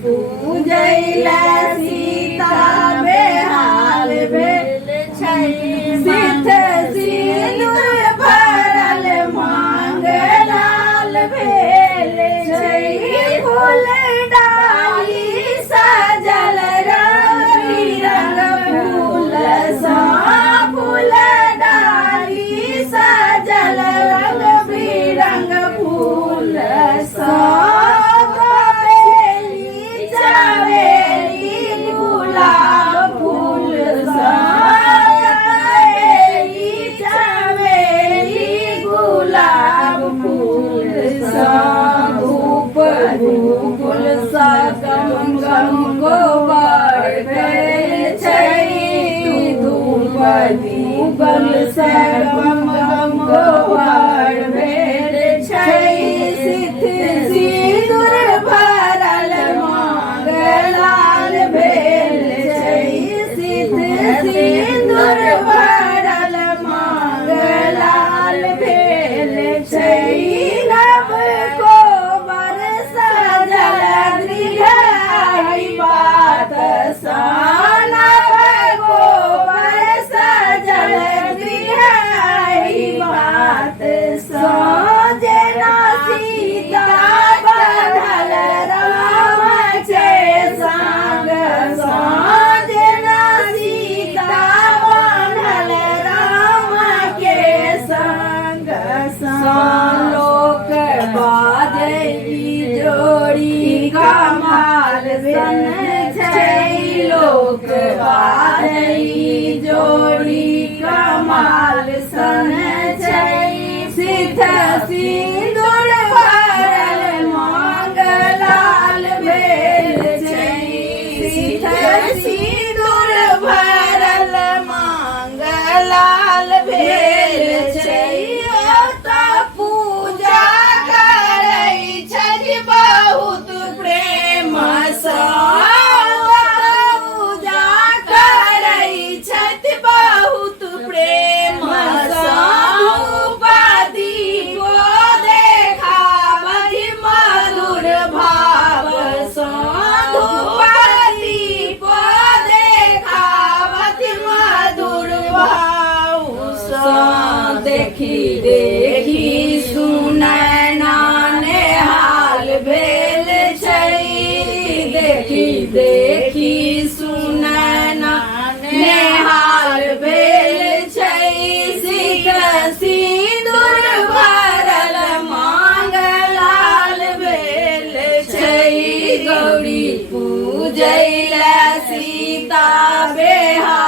पूजैला सीता बेहाल भेल छै सिथ सिंदूर भरल मांग लाल भेल छै फूल डाली सजल रंग बिरंग फूल सा फूल डाली सजल रंग बिरंग फूल सा फूल सा गम गम गोबर भेल छै धूप दीपल सा गम गम गोबर भेल छै सिथ सिंदूर भरल मांग लाल भेल छै सिथ सिंदूर भरल मांग लाल भेल छै नव गोबर सजल गृह बात साना गोबर सजल गृह बात सा जेना सीता बंधल राम के संग सा जेना सीता बंधल राम के संग सा लोक बाजै जोड़ी कमाल सन छै लोक बाजै जोड़ी कमाल सन छै सिथ सिंदूर भरल मांग लाल भेल छै सिथ सिंदूर भरल मांग लाल भेल छै ओतऽ पूजा करै छै बहुत प्रेम सा पूजा करै छथि बहुत प्रेम सा धूप दीप देखावति मधुर भाव सा धूप दीप देखावति मधुर भाव सा देखी देखी सुनैना नेहाल भेल छै देखी देखी सुनैना नेहाल भेल छै सिथ सिंदूर भरल मांग लाल भेल छै गौरी पूजैला सीता बेहाल